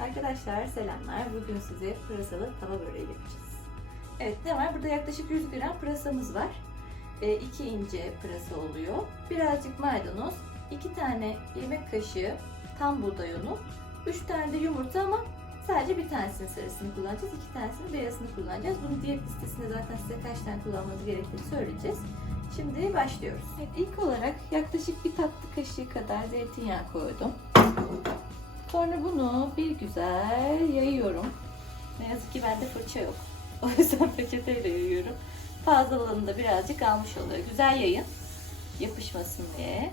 Arkadaşlar selamlar. Bugün size pırasalı tava böreği yapacağız. Evet ne var? Burada yaklaşık 100 gram pırasamız var. 2 ince pırasa oluyor. Birazcık maydanoz, 2 tane yemek kaşığı tam buğday unu, 3 tane de yumurta ama sadece bir tanesinin sarısını kullanacağız. 2 tanesinin beyazını kullanacağız. Bunu diyet listesinde zaten size kaç tane kullanmanız gerektiğini söyleyeceğiz. Şimdi başlıyoruz. Evet, ilk olarak yaklaşık bir tatlı kaşığı kadar zeytinyağı koydum. Sonra bunu bir güzel yayıyorum. Ne yazık ki bende fırça yok. O yüzden peçeteyle yayıyorum. Fazlalığını da birazcık almış oluyor. Güzel yayın. Yapışmasın diye.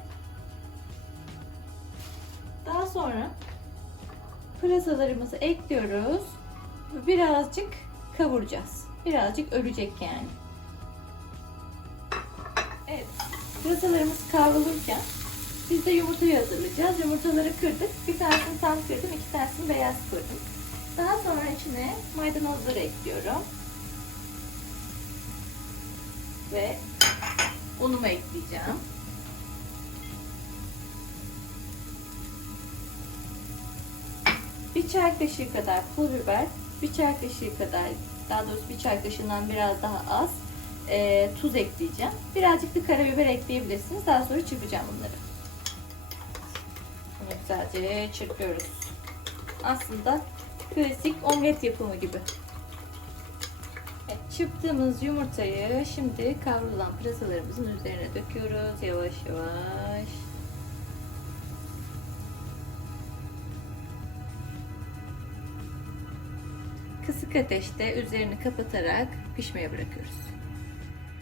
Daha sonra pırasalarımızı ekliyoruz. Birazcık kavuracağız. Birazcık ölecek yani. Evet. Pırasalarımız kavrulurken biz de yumurtayı hazırlayacağız. Yumurtaları kırdık. Bir tanesini tam kırdım, iki tanesini beyaz kırdım. Daha sonra içine maydanozları ekliyorum. Ve unumu ekleyeceğim. Bir çay kaşığı kadar pul biber, bir çay kaşığı kadar, daha doğrusu bir çay kaşığından biraz daha az e, tuz ekleyeceğim. Birazcık da karabiber ekleyebilirsiniz. Daha sonra çırpacağım bunları. Güzelce çırpıyoruz. Aslında klasik omlet yapımı gibi. Evet, çırptığımız yumurtayı şimdi kavrulan pırasalarımızın üzerine döküyoruz yavaş yavaş. Kısık ateşte üzerini kapatarak pişmeye bırakıyoruz.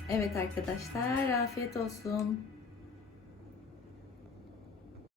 Evet arkadaşlar afiyet olsun.